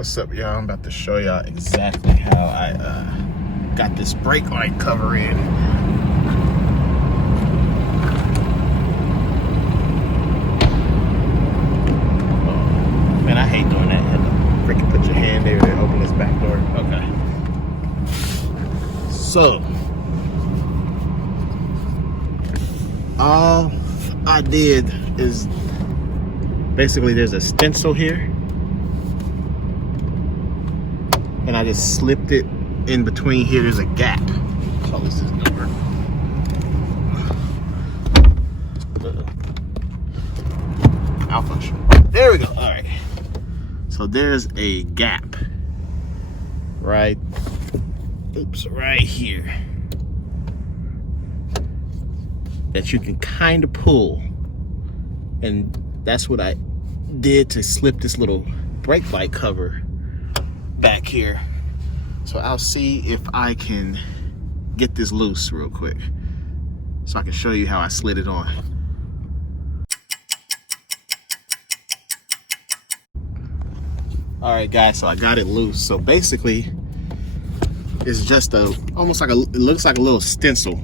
What's up, y'all? I'm about to show y'all exactly how I got this brake light cover in. Oh, man, I hate doing that. You have to freaking put your hand there to open this back door. Okay. So, all I did is basically there's a stencil here. And I just slipped it in between here. There's a gap. So this is gonna work. Malfunction. There we go. All right. So there's a gap right here that you can kind of pull, and that's what I did to slip this little brake light cover back here. So I'll see if I can get this loose real quick so I can show you how I slid it on. All right, guys, so I got it loose. So basically it's just almost like it looks like a little stencil.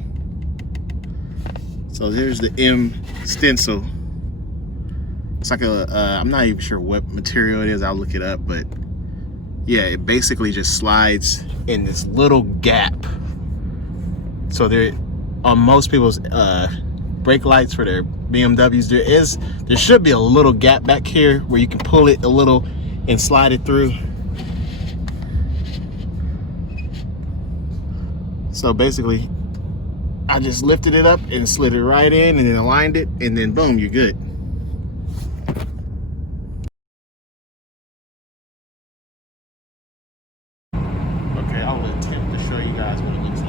So there's the M stencil. It's like I'm not even sure what material it is. I'll look it up, but yeah, it basically just slides in this little gap. So there, on most people's brake lights for their BMWs, there should be a little gap back here where you can pull it a little and slide it through. So basically, I just lifted it up and slid it right in and then aligned it, and then boom, you're good. I'll attempt to show you guys what it looks like.